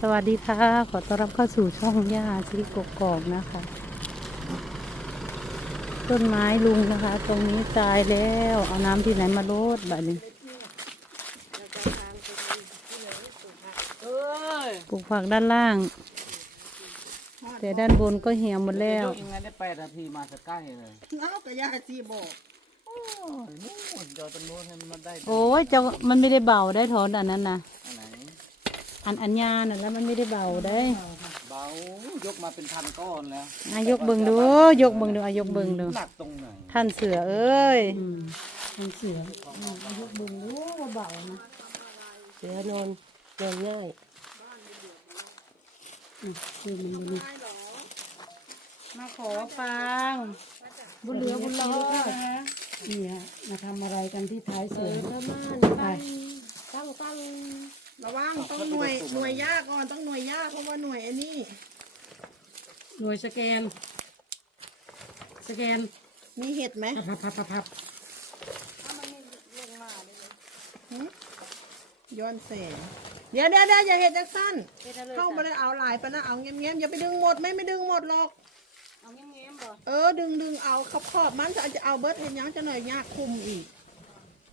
สวัสดีค่ะ ขอต้อนรับเข้าสู่ช่องย่าชีกกอกนะคะ ต้นไม้ลุงนะคะ ตรงนี้ตายแล้ว เอาน้ำที่ไหนมาลดแบบนี้เอ้ยปลูกผักด้านล่าง แต่ด้านบนก็เหี่ยวหมดแล้ว ยังไงได้แปดนาทีมาสักใกล้เลยเอ้าก็ยาจีบอกโอ้ยนู่นจอตรงโน้นให้มันได้โอ้ยเจ้ามันไม่ได้เบาได้ถอนอันนั้นนะอันไหน อันอัญญาน่ะแล้วมันไม่ได้เบาได้เบายกมาเป็นพันก้อนแล้วอายกเบิงดู ยกเบิงดูอายกเบิงดู หนักตรงไหนท่านเสือเอ้ยมันเสืออายุบึงรู้ว่าเบานะเสือนอนนอนง่ายคือมันมันมาขอฟังบุญเหลือบุญรอดเนี่ยมาทำอะไรกันที่ท้ายเสือไปตั้งตั้ง ระวังต้องหน่วยหน่วยยากก่อนต้องหน่วยยากเพราะว่าหน่วยอันนี้ หน่วยสแกน สแกนมีเห็ดไหมพับพับพับพับย้อนแสงเดี๋ยวเดี๋ยวเดี๋ยวอย่าเห็ดจักสั้นเข้ามาเลยเอาหลายไปนะเอาเงี้ยบๆอย่าไปดึงหมดไม่ไม่ดึงหมดหรอกเอาเงี้ยบๆบ่เออดึงดึงเอาขอบขอบมันจะจะเอาเบิร์ดเห็ดหยังจะหน่อยยากคุมอีก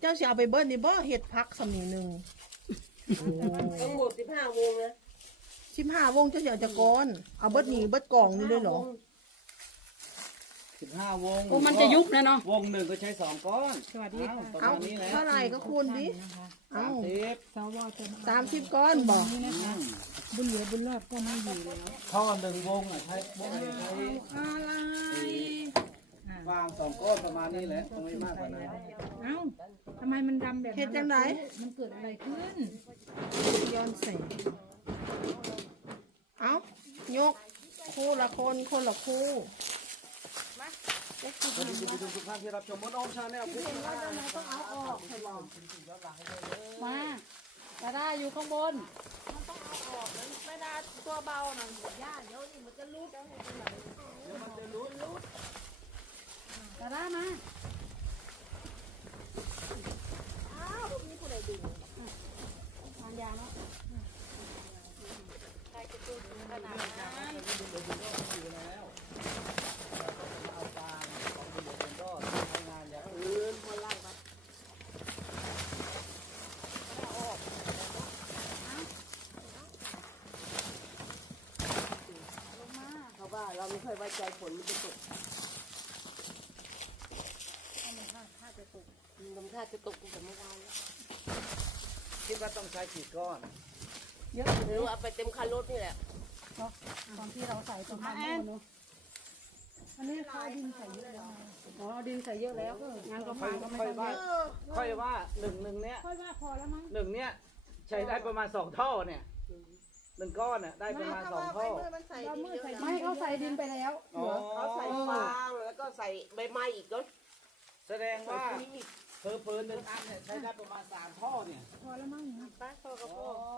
เจ้าสิเอาไปเบิร์ดนี่บ่เห็ดพักสำนีหนึ่ง ทั้งหมดสิบห้าวงนะสิบห้าวงเจ้าสิเอาจะก้อน เอาเบิร์ดนี่เบิร์ดกล่องนี่ด้วยเหรอ สิบห้าวงโอ้มันจะยุบนะเนาะวงหนึ่งก็ใช้สองก้อนสวัสดีค่ะ ประเอามาณนี้แหละเท่าไหร่ก็คูณดิเอาสิบสามสิบก้อนบ่บุญเหลือบุญรอดก็ไม่อยู่แล้วท่อหนึ่งวงอะใช้วงไหนใช้อะไร ฟางสองก้อนประมาณนี้แหละคงไม่มากกว่านั้นเอ้าทำไมมันดำแบบเห็ดจังไหนมันเกิดอะไรขึ้น ย้อนแสงเอายกคู่ละคนคนละคู่สวัสดีคุณผู้ชมทุกท่านที่รับชมมดโอมชาแนลมาตาได้อยู่ข้างบนไม่ได้ตัวเบาหน่อยย่าเดี๋ยวนี่มันจะรูด ตาได้มา อ้าว่าเราไม่เคยไว้ใจฝนมันจะตกมันท่าจะ ตกมันท่าจะตกแต่ไม่ได้คิดว่าต้องใช้กี่ก้อน เยอะหรือเอาไปเต็มคันรถนี่แหละตอนที่เราใส่ตรงนั้นเนาะอันนี้เขาดินใส่เยอะแล้วอ๋อดินใส่เยอะแล้วงั้นก็ค่ฟัอยงก็ไม่ค่อยต้องว่าเยอะค่อยว่าหนึ่งหนึ่งเนี้ยค่อยว่าพอแล้วมั้งหนึ่งเนี้ยใช้ได้ประมาณสองท่อเนี่ยหนึ่งก้อนน่ะได้ประมาณสองท่อ มันใส่ดินเยอะไม่เขาใส่ดินไปแล้วอ๋อเขาใส่ฟางแล้วก็ใส่ใบไม้อีกเนาะแสดงว่า เพอเพอหนึ่งอันเนี่ยใช้ได้ประมาณสามท่อเนี่ยพอแล้วมั้ง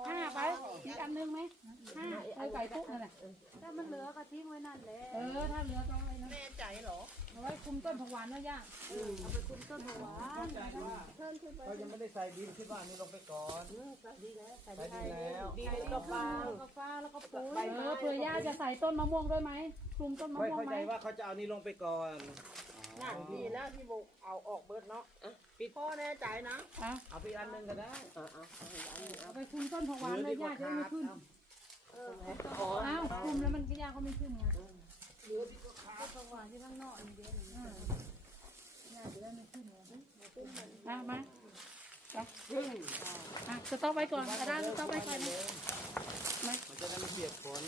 ห้าไปอีกอันนึงไหมห้าเอาไก่ปุ๊บนั่นแหละถ้ามันเหลือก็ทิ้งไว้นั่นแหละเออถ้าเหลือก็เอาไว้นั่นแม่ใจเหรอเอาไว้คุมต้นผักหวานแล้วย่าเอาไปคุมต้นผักหวานเรายังไม่ได้ใส่ดินคิดว่าอันนี้ลงไปก่อนใส่ดินแล้วดีเลยก็ฟางแล้วก็ฟ้าแล้วก็ปุ๋ยเออเผื่อย่าจะใส่ต้นมะม่วงด้วยไหมคลุมต้นมะค่อยม่วงเข้าไหมใจว่าเขาจะเอานี้ลงไปก่อน นั่นดีแล้วที่บุกเอาออกเบิดเนาะปิดพ่อแน่ใจนะ อะ เอาไปอันหนึ่งก็ได้เอาไปคุมต้นผักหวานเลยย่าจะไม่ขึ้นอ้าวคุมแล้วมันก็ย่าก็ไม่ขึ้นไงต้นผักหวานที่ข้างนอกนี่เด่นอ่าย่าจะได้ไม่ขึ้นไงมามาไปอะสต็อปไว้ก่อนอาด้าสต็อปไว้ก่อนนะมันจะได้ไม่เปียกฝน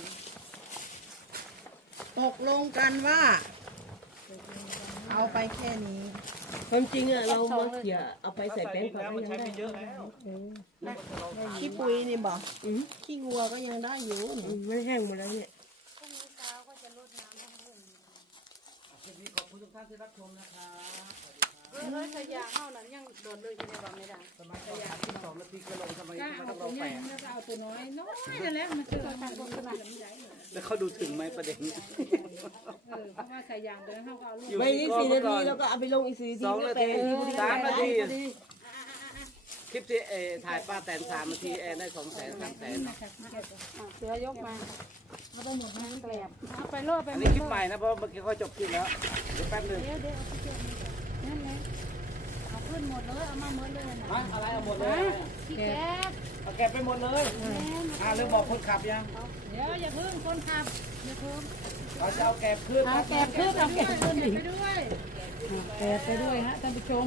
ตกลงกันว่า เอาไปแค่นี้ความจริงอะเรามาเขี่ยเอาไปใส่แป้งผักแล้วก็มันยังใช้ได้ไปเยอะแล้วขี้ปุ๋ยนี่บอกขี้งัวก็ยังได้อยู่นี่มันแห้งหมดแล้วเนี่ยคลิปนี้ขอบคุณทุกท่านที่รับชมนะครับ เฮ้ยขยะเข้านั้นยังโดนเลยที่ในบ้านไม่ได้สมัยก่อนที่สองนาทีก็ลงทำไมก็ทำไมเอาตัวใหญ่แล้วก็เอาตัวน้อยน้อยนั่นแหละมันคือการโฆษณาแล้วเขาดูถึงไหมประเด็นเออเพราะว่าใส่ยางไปแล้วเข้าก็เอาลูกไม่นี่สี่นาทีแล้วก็เอาไปลงอีกสี่นาทีสองนาทีสามนาทีคลิปที่เอถ่ายป้าแตนสามนาทีแอนได้สองแสนสามแสนเสือยกมาเอาไปหมดทั้งแกลบเอาไปโลดไปอันนี้คลิปใหม่นะเพราะเมื่อกี้เขาจบคลิปแล้วเดี๋ยวแป๊บหนึงเดี๋ยวเดี๋ยวเอาไปเก็บนั่นแหละเอา ขึ้นหมดเลย เอามาหมดเลยนะฮะอะไรเอาหมดเลยพี่แกบเอาแกะไปหมดเลยอ่าลืมบอกคนขับยังเดี๋ยวอย่าพึ่งคนขับอย่าพึ่งเราจะเอาแกะขึ้นเอาแกบขึ้นเอาแกบขึ้นไปด้วยแปดไปด้วยฮะท่านผู้ชม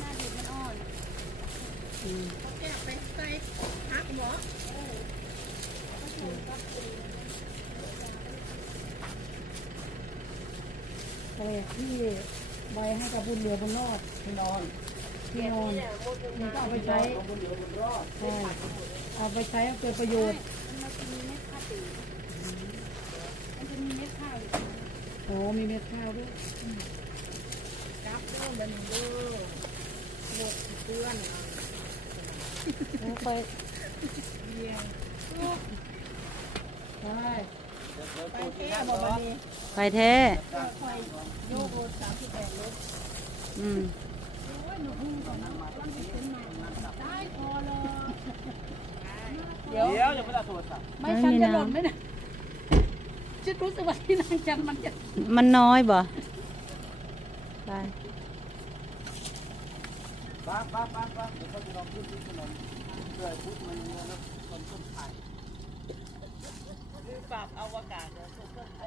หน้าดิบมันอ่อนแกะไปใส่พักหมอแปดที่ใบให้กับบุญเหลือบนรอด ที่นอนที่นอนมันก็เอาไปใช้ของคนเหลือบนรอดใช่เอาไปใช้ให้เกิดประโยชน์มันจะมีเม็ดข้าวตีมันจะมีเม็ดข้าวอยู่โอ้มีเม็ดข้าวด้วยจับเด้อมันเด้อหมดเพื่อนเอาไปเบียงใช่ไปแก้บ่บัดนี้ไปแท้ค่อยโยกรถ38รถอืม ได้พอเลย เดี๋ยวยังไม่ได้โทรศัพท์ไม่ฉันจะหล่นไหมเนี่ยฉันรู้สึกว่าที่นางจันมันจะมันน้อยบ่ไปป้าป้าป้าป้าเดี๋ยวเขาจะลองพูดที่ถนนเพื่อพูดมันเยอะแล้วคนต้นไผ่ปรับอวกาศเดี๋ยวต้นไผ่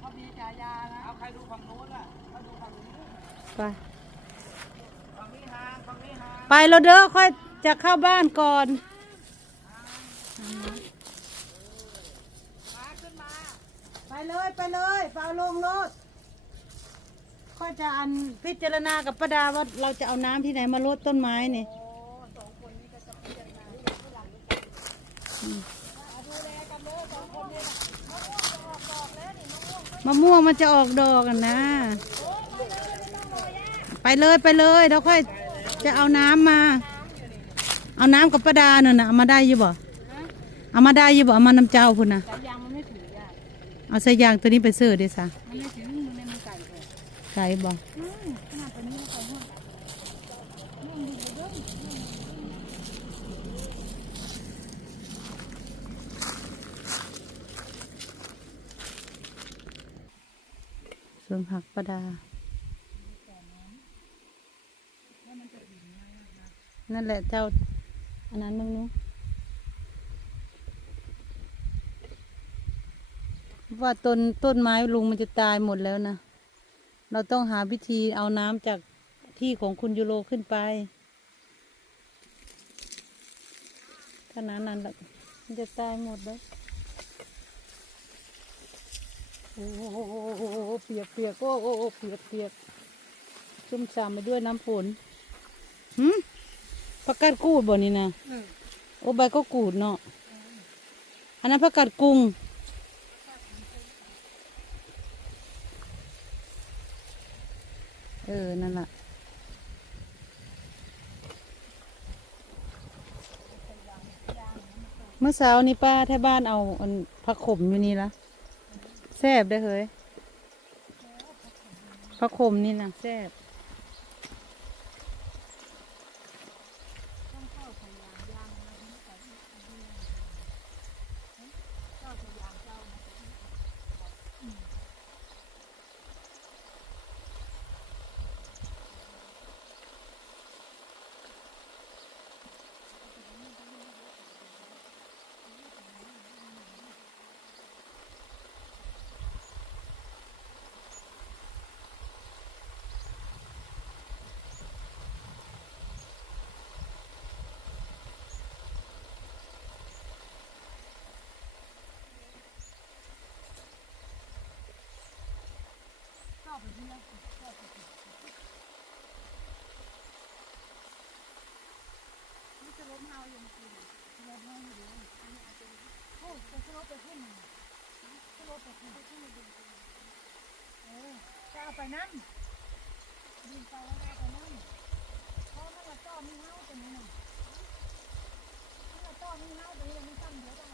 เขามีฉายานะเอาใครดูฝั่งนู้นล่ะถ้าดูฝั่งนี้ไปฝั่งนี้ห่างฝั่งนี้ห่างไปเราเด้อค่อย จะเข้าบ้านก่อน ไปเลยไปเลยเปล่าลงรถค่อยจะอันพิจารณากับประดาว่าเราจะเอาน้ำที่ไหนมาลดต้นไม้นี่มะม่วงมันจะออกดอกกันนะ ไปเลยไปเลยเราค่อยจะเอาน้ำมา เอาน้ำกับประดาหน่อยนะเอามาได้อยี่บ่เอามาได้อยี่บ่เอามาน้ำเจ้าพุ่นนะสายยางมันไม่ถือยากเอาใส่ยางตัวนี้ไปเสิร์ฟดิซะมันไม่ถึงมันไม่มันไก่เลยไก่บ่อืมขนาดตัวนี้เราใส่ห้องห้องดีเด้อส่วนผักประดา นั่นแหละเจ้า อันนั้นมึงนู้ว่าต้นต้นไม้ลุงมันจะตายหมดแล้วนะ เราต้องหาวิธีเอาน้ำจากที่ของคุณยูโรขึ้นไปขนานั้นละมันจะตายหมดเลยโอ้โหเปียกเปียกโอ้โหเปียกเปียกชุ่มฉ่ำไปด้วยน้ำฝนหืม ผักกาดกูดบ่นี่นะโอ้ใบก็กูดเนาะอันนั้นผักกาดกุ้งเออ นั่นแหละเมื่อเช้านี้ป้าแท่บ้านเอาอันผักขมอยู่นี่ละแซ่บได้อเฮ้ยผักขมนี่นะแซ่บ เอาลงกินเงินไม่เยอันนี้อาจจะโอ้ยจะซื้อรถไปขึ้นซื้อไปขึ้นขึ้นมาดินเออจะเอาไปนั่นดินไปแล้วได้ปนั่นเพราะมันละต้อมีเน่าตัวนี่หนึ่งมันละต้อมีเน่าตัวนี่มันตั้งเยอะ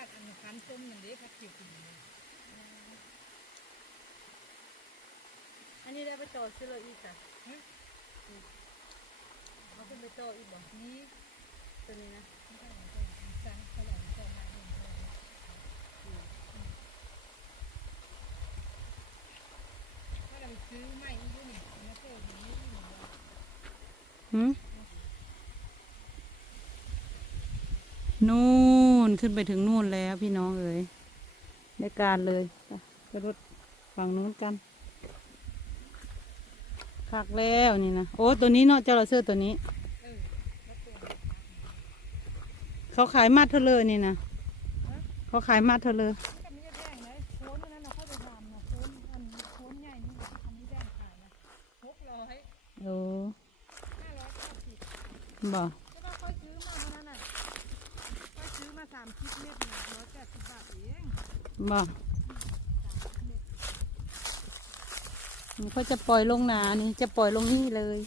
าดอันคันส้มนั่นเด้พักเกี่ยวกินอันนี้ได้ไปต่อซื้อเลยอีกอะเขาขึ้นไปต่ออีกบ่นี่ตัวนี้นะสั่งตลอดตอนนั้นถ้าเราซื้อใหม่อีกนี่มาเพิ่มนี้หืม นู่นขึ้นไปถึงนู่นแล้วพี่น้องเอ๋ยได้การเลยไปรถฝั่งนู้นกันคักแล้วนี่นะโอ้ตัวนี้เนาะเจ้าเราเสื้อตัวนี้เออแล้วตัวเขาขายมัดเธอเลยนี่นะเขาขายมัดเธอเลยนี่ก็มีแดงเลยโคนนั้นเราเข้าไปทำนะโคนอันโคนใหญ่นี่ที่ทำนี่แดงขายนะหกร้อยโอ้ห้าร้อยเก้าสิบ บ่เขาจะปล่อยลงนานี่จะปล่อยลงนี่เลย